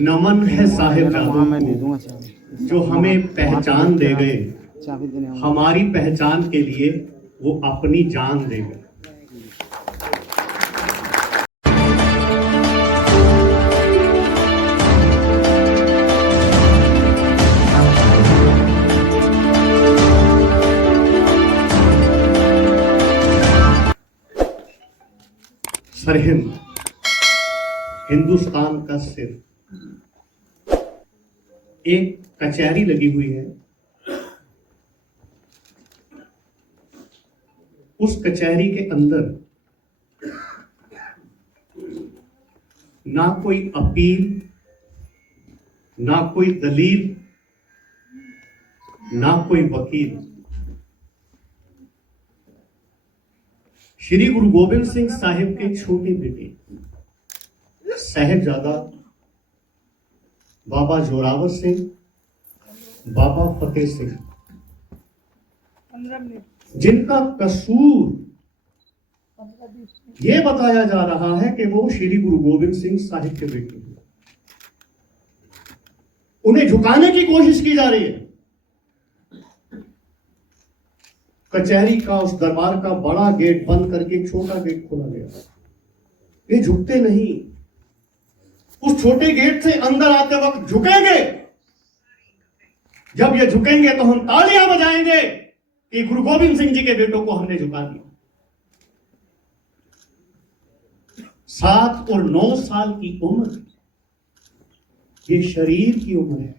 नमन है साहिबजादों को जो हमें पहचान दे गए, हमारी पहचान के लिए वो अपनी जान दे गए। सरहिंद हिंदुस्तान का सिर, एक कचहरी लगी हुई है। उस कचहरी के अंदर ना कोई अपील, ना कोई दलील, ना कोई वकील। श्री गुरु गोबिंद सिंह साहिब के छोटे बेटे साहिबजादा बाबा जोरावर सिंह, बाबा फतेह सिंह, जिनका कसूर यह बताया जा रहा है कि वो श्री गुरु गोबिंद सिंह साहिब के बेटे हैं, उन्हें झुकाने की कोशिश की जा रही है। कचहरी का, उस दरबार का बड़ा गेट बंद करके छोटा गेट खोला गया। ये झुकते नहीं, उस छोटे गेट से अंदर आते वक्त झुकेंगे। जब ये झुकेंगे तो हम तालियां बजाएंगे कि गुरु गोबिंद सिंह जी के बेटों को हमने झुका दिया। 7 और 9 साल की उम्र, ये शरीर की उम्र है।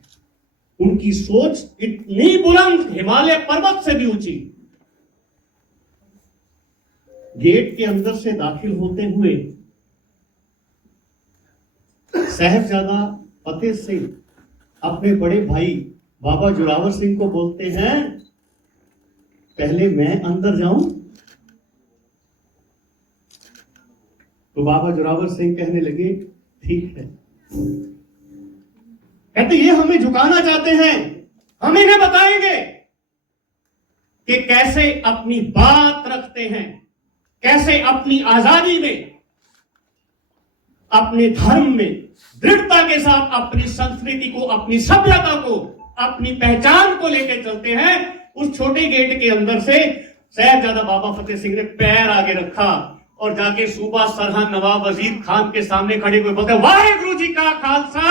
उनकी सोच इतनी बुलंद, हिमालय पर्वत से भी ऊंची। गेट के अंदर से दाखिल होते हुए साहिबजादा फतेह सिंह अपने बड़े भाई बाबा जोरावर सिंह को बोलते हैं, पहले मैं अंदर जाऊं? तो बाबा जोरावर सिंह कहने लगे, ठीक है। कहते ये हमें झुकाना चाहते हैं, हम इन्हें बताएंगे कि कैसे अपनी बात रखते हैं, कैसे अपनी आजादी में, अपने धर्म में दृढ़ता के साथ अपनी संस्कृति को, अपनी सभ्यता को, अपनी पहचान को लेकर चलते हैं। उस छोटे गेट के अंदर से साहिबजादा बाबा फतेह सिंह ने पैर आगे रखा और जाके सूबा सरहद नवाब वजीर खान के सामने खड़े हुए बोलते, वाहिगुरु जी का खालसा,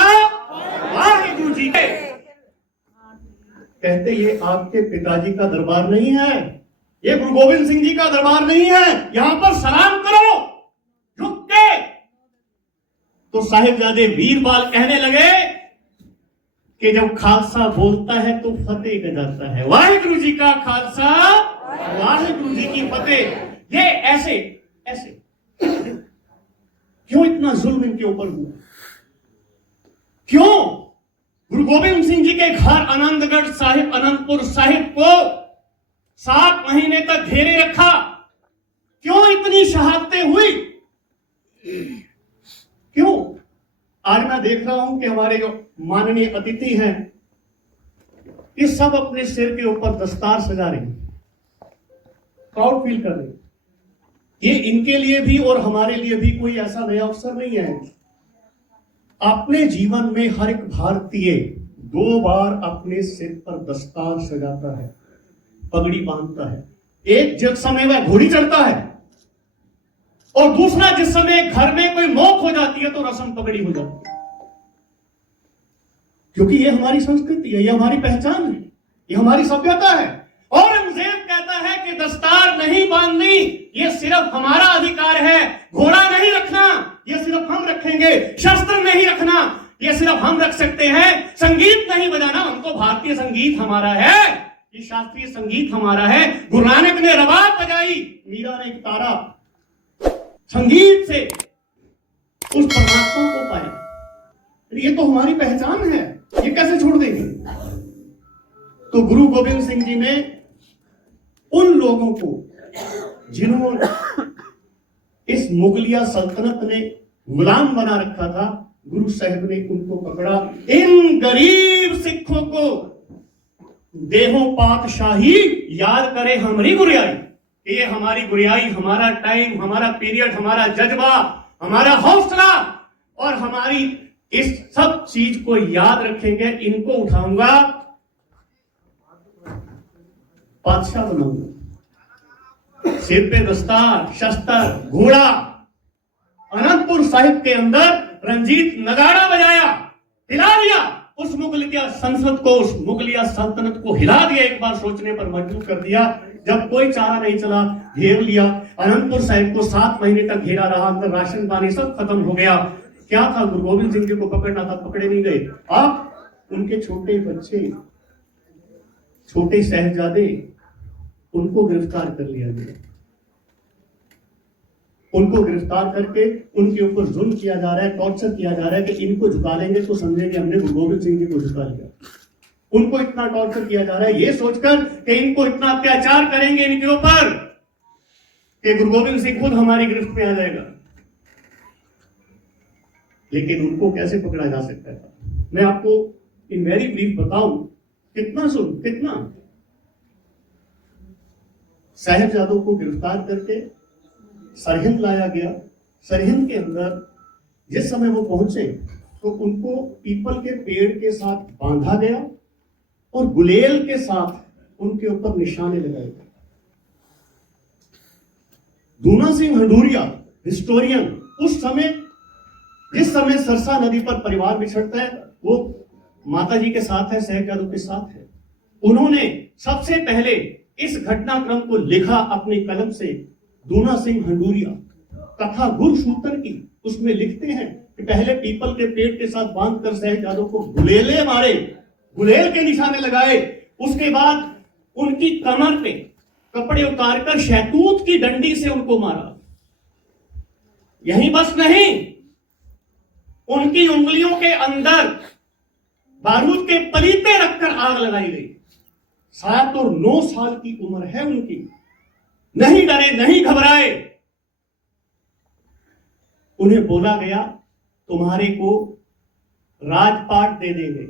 वाहिगुरु जी के। कहते ये आपके पिताजी का दरबार नहीं है, ये गुरु गोबिंद सिंह जी का दरबार नहीं है, यहां पर सलाम करो झुक के। तो साहिबजादे वीरबाल कहने लगे कि जब खालसा बोलता है तो फतेह कह जाता है, वाहिगुरु जी का खालसा, वाहिगुरु जी की फतेह। ये ऐसे ऐसे क्यों इतना जुल्म इनके ऊपर हुआ? क्यों गुरु गोबिंद सिंह जी के घर आनंदगढ़ साहिब, अनंतपुर साहिब को 7 महीने तक घेरे रखा? क्यों इतनी शहादतें हुई? क्यों? आज मैं देख रहा हूं कि हमारे जो माननीय अतिथि हैं, ये सब अपने सिर के ऊपर दस्तार सजा रहे हैं, प्राउड फील कर रहे हैं। ये इनके लिए भी और हमारे लिए भी कोई ऐसा नया अवसर नहीं है। अपने जीवन में हर एक भारतीय 2 बार अपने सिर पर दस्तार सजाता है, पगड़ी बांधता है। एक जिस समय वह घोड़ी चढ़ता है और दूसरा जिस समय घर में कोई मौत हो जाती है तो रस्म पगड़ी हो जाती है। क्योंकि ये हमारी संस्कृति है, ये हमारी पहचान है, ये हमारी सभ्यता है। औरंगजेब कहता है कि दस्तार नहीं बांधनी, ये सिर्फ हमारा अधिकार है। घोड़ा नहीं रखना, ये सिर्फ हम रखेंगे। शस्त्र नहीं रखना, ये सिर्फ हम रख सकते हैं। संगीत नहीं बजाना, हमको भारतीय संगीत हमारा है, ये शास्त्रीय संगीत हमारा है। गुरु नानक ने रबाब बजाई, मीरा ने एक तारा। संगीत से उस परमात्मा को पाया। ये तो हमारी पहचान है, ये कैसे छोड़ देंगे? तो गुरु गोबिंद सिंह जी ने उन लोगों को जिन्होंने इस मुगलिया सल्तनत ने गुलाम बना रखा था, गुरु साहिब ने उनको पकड़ा। इन गरीब सिखों को देहो पातशाही, याद करे हमारी गुरियाई। ये हमारी गुरियाई, हमारा टाइम, हमारा पीरियड, हमारा जज्बा, हमारा हौसला और हमारी इस सब चीज को याद रखेंगे, इनको उठाऊंगा, बादशाह बनाऊंगा, सिर पे दस्तार, शस्त्र, घोड़ा। अनंतपुर साहिब के अंदर रंजीत नगाड़ा बजाया, हिला दिया उस मुगलिया संसद को, उस मुगलिया सल्तनत को हिला दिया, एक बार सोचने पर मजबूर कर दिया। जब कोई चारा नहीं चला, घेर लिया अनंतपुर साहिब को, 7 महीने तक घेरा रहा, अंदर राशन पानी सब खत्म हो गया। क्या था, गुरु गोविंद सिंह जी को पकड़ना था, पकड़े नहीं गए। अब उनके छोटे बच्चे, छोटे साहिबजादे, उनको गिरफ्तार कर लिया गया। उनको गिरफ्तार करके उनके ऊपर जुल्म किया जा रहा है, टॉर्चर किया जा रहा है कि इनको झुका लेंगे तो समझेंगे हमने गुरु गोविंद सिंह जी को झुका लिया। उनको इतना टॉर्चर किया जा रहा है ये सोचकर कि इनको इतना अत्याचार करेंगे इनके ऊपर कि गुरु गोविंद सिंह खुद हमारी गिरफ्त में आ जाएगा। लेकिन उनको कैसे पकड़ा जा सकता था, मैं आपको इन वेरी ब्रीफ बताऊं। कितना साहिबजादों को गिरफ्तार करके सरहिंद लाया गया। सरहिंद के अंदर जिस समय वो पहुंचे तो उनको पीपल के पेड़ के साथ बांधा गया और गुलेल के साथ उनके ऊपर निशाने लगाए गए। दूना सिंह हंडूरिया हिस्टोरियन, उस समय जिस समय सरसा नदी पर परिवार बिछड़ता है, वो माता जी के साथ है, साहिबजादों के साथ है। उन्होंने सबसे पहले इस घटनाक्रम को लिखा अपनी कलम से। दूना सिंह हंडूरिया कथा गुरशूतर की, उसमें लिखते हैं कि पहले पीपल के पेड़ के साथ बांधकर साहिबजादों को गुलेले मारे, गुलेल के निशाने लगाए। उसके बाद उनकी कमर पे कपड़े उतारकर शहतूत की डंडी से उनको मारा। यही बस नहीं, उनकी उंगलियों के अंदर बारूद के पलीते रखकर आग लगाई गई। 7 और 9 साल की उम्र है उनकी, नहीं डरे, नहीं घबराए। उन्हें बोला गया तुम्हारे को राजपाट दे देंगे,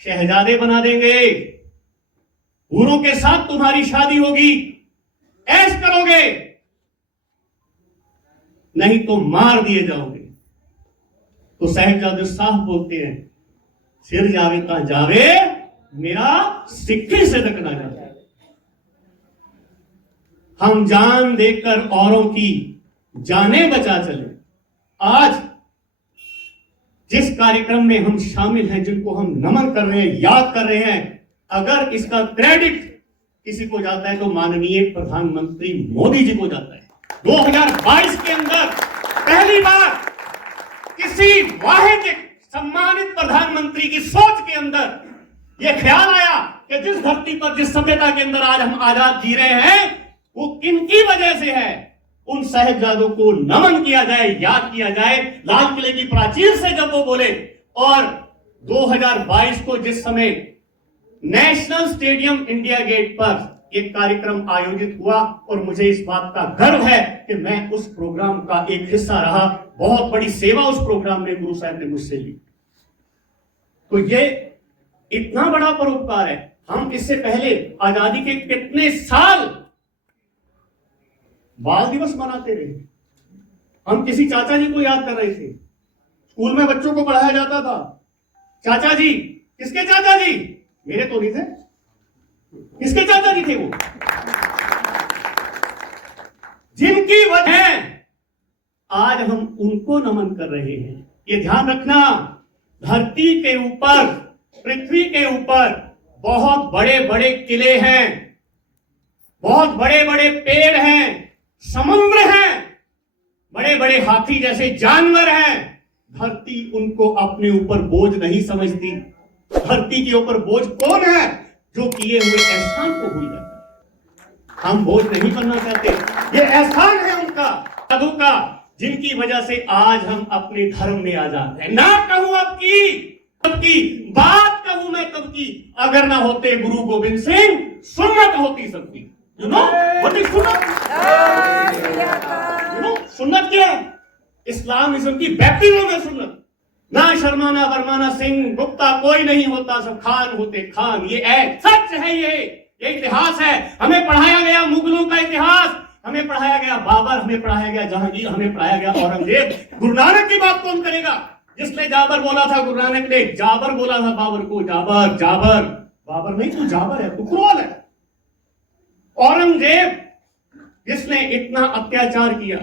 शहजादे बना देंगे, हूरों के साथ तुम्हारी शादी होगी, ऐश करोगे, नहीं तो मार दिए जाओगे। तो साहिबजादे साहब बोलते हैं, सिर जावे ता जावे, मेरा सिक्के से रखना जाए। हम जान देकर औरों की जाने बचा चले। आज जिस कार्यक्रम में हम शामिल हैं, जिनको हम नमन कर रहे हैं, याद कर रहे हैं, अगर इसका क्रेडिट किसी को जाता है तो माननीय प्रधानमंत्री मोदी जी को जाता है। 2022 के अंदर पहली बार किसी वाहिद सम्मानित प्रधानमंत्री की सोच के अंदर यह ख्याल आया कि जिस धरती पर, जिस सभ्यता के अंदर आज हम आजाद जी रहे हैं, वो किनकी वजह से है। उन साहिबजादों को नमन किया जाए, याद किया जाए। लाल किले की प्राचीर से जब वो बोले, और 2022 को जिस समय नेशनल स्टेडियम इंडिया गेट पर एक कार्यक्रम आयोजित हुआ, और मुझे इस बात का गर्व है कि मैं उस प्रोग्राम का एक हिस्सा रहा। बहुत बड़ी सेवा उस प्रोग्राम में गुरु साहब ने मुझसे ली। तो ये इतना बड़ा परोपकार है। हम इससे पहले आजादी के कितने साल बाल दिवस मनाते रहे। हम किसी चाचा जी को याद कर रहे थे, स्कूल में बच्चों को पढ़ाया जाता था, चाचा जी। किसके चाचा जी? मेरे तो नहीं थे। किसके चाचा जी थे वो? जिनकी वजह आज हम उनको नमन कर रहे हैं। ये ध्यान रखना, धरती के ऊपर, पृथ्वी के ऊपर बहुत बड़े बड़े किले हैं, बहुत बड़े बड़े पेड़ हैं, समुद्र हैं, बड़े बड़े हाथी जैसे जानवर हैं। धरती उनको अपने ऊपर बोझ नहीं समझती। धरती के ऊपर बोझ कौन है? जो किए हुए एहसान को भूल जाता है। हम बोझ नहीं बनना चाहते। ये एहसान है उनका, साधु का, जिनकी वजह से आज हम अपने धर्म में आजाद हैं। ना कहूं अब की बात कहूं मैं कब की, अगर ना होते गुरु गोविंद सिंह, सुन्नत होती सबकी। यू नो व्हाट इज सुन्नत? यू नो सुन्नत क्या है? इस्लामिज्म की बैप्टिज्म है सुन्नत। ना शर्माना, वर्माना, सिंह, गुप्ता कोई नहीं होता, सब खान होते खान। ये सच है, ये इतिहास है। हमें पढ़ाया गया मुगलों का इतिहास, हमें पढ़ाया गया बाबर, हमें पढ़ाया गया जहांगीर, हमें पढ़ाया गया औरंगजेब। गुरु नानक की बात कौन करेगा? जिसने जाबर बोला था, गुरु नानक ने जाबर बोला था बाबर को, जाबर जाबर, बाबर नहीं तू जाबर है, तू क्रूर है। औरंगजेब जिसने इतना अत्याचार किया,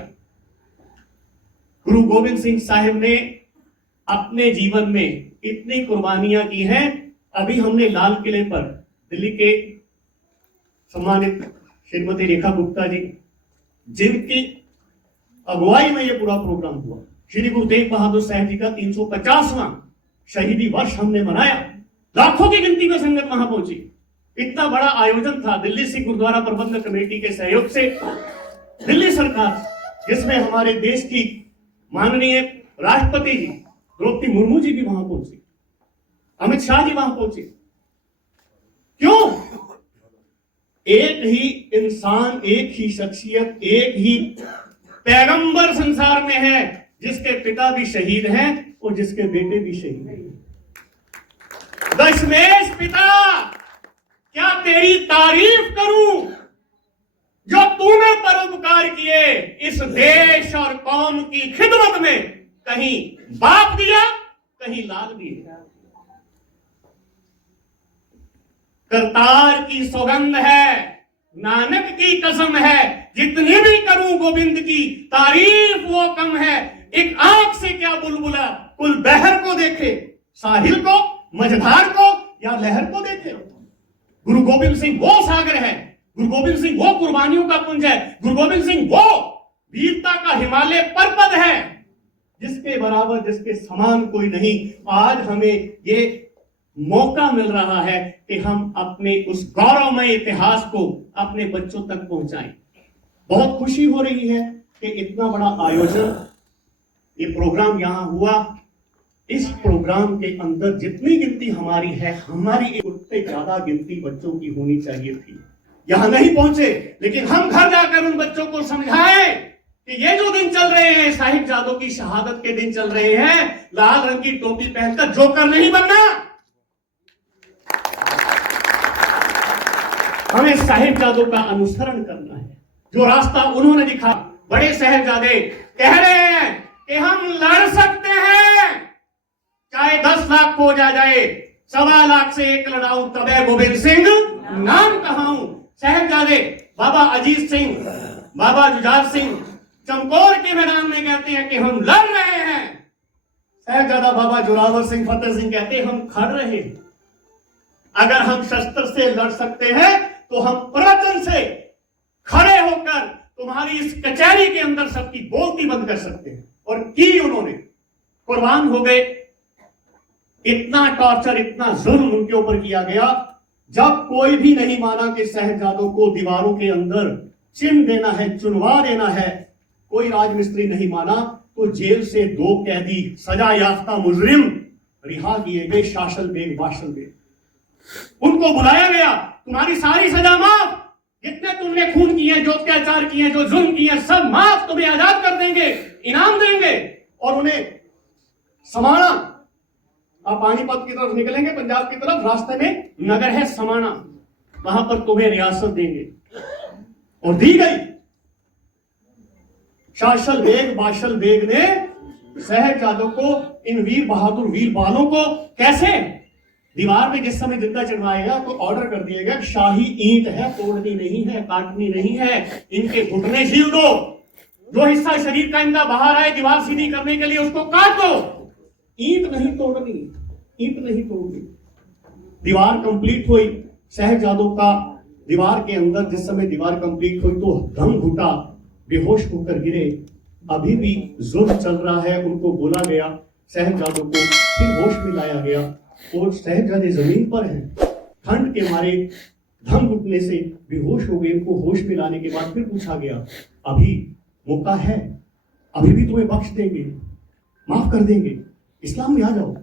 गुरु गोविंद सिंह साहिब ने अपने जीवन में इतनी कुर्बानियां की हैं। अभी हमने लाल किले पर दिल्ली के सम्मानित श्रीमती रेखा गुप्ता जी, जिनकी अगुवाई में यह पूरा प्रोग्राम हुआ, श्री गुरु तेग बहादुर साहब जी का 350वां शहीदी वर्ष हमने मनाया। लाखों की गिनती में संगत वहां पहुंची। इतना बड़ा आयोजन था दिल्ली सिख गुरुद्वारा प्रबंधक कमेटी के सहयोग से। दिल्ली सरकार, जिसमें हमारे देश की माननीय राष्ट्रपति जी द्रौपदी मुर्मू जी भी वहां पहुंची, अमित शाह जी वहां पहुंचे। क्यों? एक ही इंसान, एक ही शख्सियत, एक ही पैगंबर संसार में है, जिसके पिता भी शहीद हैं और जिसके बेटे भी शहीद हैं। दशमेश पिता, क्या तेरी तारीफ करूं जो तूने परोपकार किए इस देश और कौम की खिदमत में। कहीं बाप दिया, कहीं लाल दिया। करतार की सौगंध है, नानक की कसम है, जितनी भी करूं गोविंद की तारीफ वो कम है। एक आंख से क्या बुलबुला कुल बहर को देखे, साहिल को, मझधार को या लहर को देखे। गुरु गोविंद सिंह वो सागर है, गुरु गोविंद सिंह वो कुर्बानियों का पुंज है, गुरु गोविंद सिंह वो वीरता का हिमालय पर्वत है, जिसके बराबर, जिसके समान कोई नहीं। आज हमें ये मौका मिल रहा है कि हम अपने उस गौरवमय इतिहास को अपने बच्चों तक पहुंचाएं। बहुत खुशी हो रही है कि इतना बड़ा आयोजन, ये प्रोग्राम यहां हुआ। इस प्रोग्राम के अंदर जितनी गिनती हमारी है, हमारी उससे ज्यादा गिनती बच्चों की होनी चाहिए थी। यहां नहीं पहुंचे, लेकिन हम घर जाकर उन बच्चों को समझाएं कि ये जो दिन चल रहे हैं, साहिबजादों की शहादत के दिन चल रहे हैं। लाल रंग की टोपी पहनकर जोकर नहीं बनना। हमें साहिबजादों का अनुसरण करना है, जो रास्ता उन्होंने दिखा। बड़े साहिबजादे कह रहे हैं कि हम लड़ सकते हैं, चाहे 10 लाख को जाए, 1.25 लाख से एक लड़ाऊं तबे गोविंद सिंह नाम कहाऊं। साहिबजादे बाबा अजीत सिंह, बाबा जुझार सिंह चमकौर के मैदान में कहते हैं कि हम लड़ रहे हैं। साहिबजादा बाबा जोरावर सिंह, फतेह सिंह कहते हैं हम खड़ रहे हैं। अगर हम शस्त्र से लड़ सकते हैं तो हम प्रवचन से खड़े होकर तुम्हारी इस कचहरी के अंदर सबकी बोलती बंद कर सकते हैं। और की उन्होंने, कुर्बान हो गए। इतना टॉर्चर, इतना जुल्म उनके ऊपर किया गया। जब कोई भी नहीं माना कि साहिबजादों को दीवारों के अंदर चिन्ह देना है, चुनवा देना है, कोई राजमिस्त्री नहीं माना, तो जेल से 2 कैदी, सजा याफ्ता मुजरिम रिहा किए गए। शासल बेग, बाशल बेग, उनको बुलाया गया, तुम्हारी सारी सजा माफ, जितने तुमने खून किए, जो अत्याचार किए, जो जुल्म किए, सब माफ, तुम्हें आजाद कर देंगे, इनाम देंगे। और उन्हें समाना, आप पानीपत की तरफ निकलेंगे, पंजाब की तरफ, रास्ते में नगर है समाना, वहां पर तुम्हें रियासत देंगे। और दी गई। शासल बेग, बाशल बेग ने साहिबजादों को, इन वीर बहादुर वीर बालों को कैसे, दीवार में जिस समय जिंदा चढ़वाएगा तो ऑर्डर कर दिएगा, शाही ईंट है, तोड़नी नहीं है, काटनी नहीं है, इनके घुटने छील दो, जो हिस्सा शरीर का इनका बाहर आए दीवार सीधी करने के लिए उसको काट दो। ईंट नहीं तोड़नी, ईंट नहीं तोड़नी। दीवार कंप्लीट हुई साहिबजादों का। दीवार के अंदर जिस समय दीवार कंप्लीट हुई तो दम घुटा, बेहोश होकर गिरे। अभी भी जुल्म चल रहा है। उनको बोला गया, साहिबजादों को फिर होश में लाया गया और साहिबजादे जमीन पर हैं, ठंड के मारे दम घुटने से बेहोश हो गए। उनको होश में लाने के बाद फिर पूछा गया, अभी मौका है, अभी भी तुम्हें बख्श देंगे, माफ कर देंगे, इस्लाम में आ जाओ,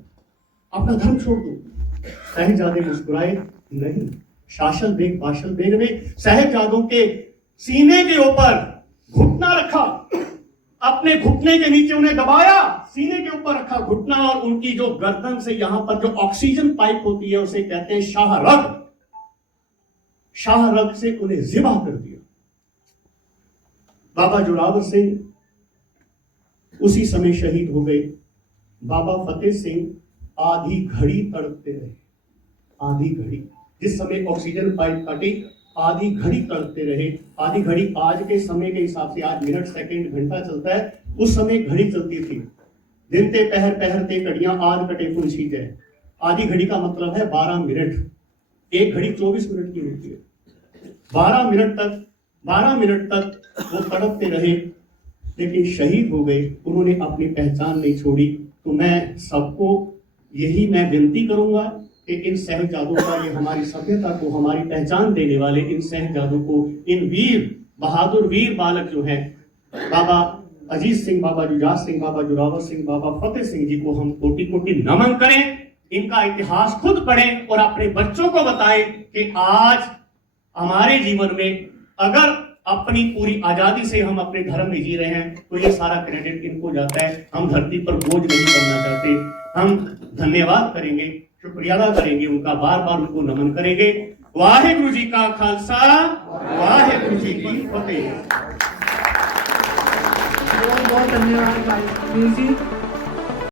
अपना धर्म छोड़ दो। साहिबजादे मुस्कुराए नहीं। शासल बेग, बाशल बेग ने साहिबजादों के सीने के ऊपर घुटना रखा, अपने घुटने के नीचे उन्हें दबाया, सीने के ऊपर रखा घुटना, और उनकी जो गर्दन से यहां पर जो ऑक्सीजन पाइप होती है उसे कहते हैं शाह रग, शाह रग से उन्हें जिबा कर दिया। बाबा जोरावर सिंह उसी समय शहीद हो गए। बाबा फतेह सिंह आधी घड़ी तड़पते रहे, आधी घड़ी। जिस समय ऑक्सीजन पाइप कटी, आधी घड़ी तड़पते रहे। आधी घड़ी आज के समय के हिसाब से, आज मिनट सेकंड घंटा चलता है, उस समय घड़ी चलती थी। दिन ते पहर पहरते कड़ियां आध कटे कुल छीटे। आधी घड़ी का मतलब है 12 मिनट। एक घड़ी 24 मिनट की होती है। 12 मिनट तक वो तड़पते रहे, लेकिन शहीद हो गए। उन्होंने अपनी पहचान नहीं छोड़ी। तो मैं सबको यही मैं विनती करूंगा कि इन साहिबजादों का, ये हमारी सभ्यता को, हमारी पहचान देने वाले इन साहिबजादों को, इन वीर बहादुर वीर बालक जो हैं, बाबा अजीत सिंह, बाबा जुजात सिंह, बाबा जोरावर सिंह, बाबा फतेह सिंह जी को हम कोटि कोटि नमन करें। इनका इतिहास खुद पढ़ें और अपने बच्चों को बताएं कि आज हमारे जीवन में अगर अपनी पूरी आजादी से हम अपने धर्म में जी रहे हैं तो ये सारा क्रेडिट इनको जाता है। हम धरती पर बोझ नहीं बनना चाहते। हम धन्यवाद करेंगे, शुक्रिया अदा करेंगे उनका, बार बार उनको नमन करेंगे। वाहेगुरु जी का खालसा, वाहेगुरु जी की फतेह। बहुत बहुत धन्यवाद भाई जी।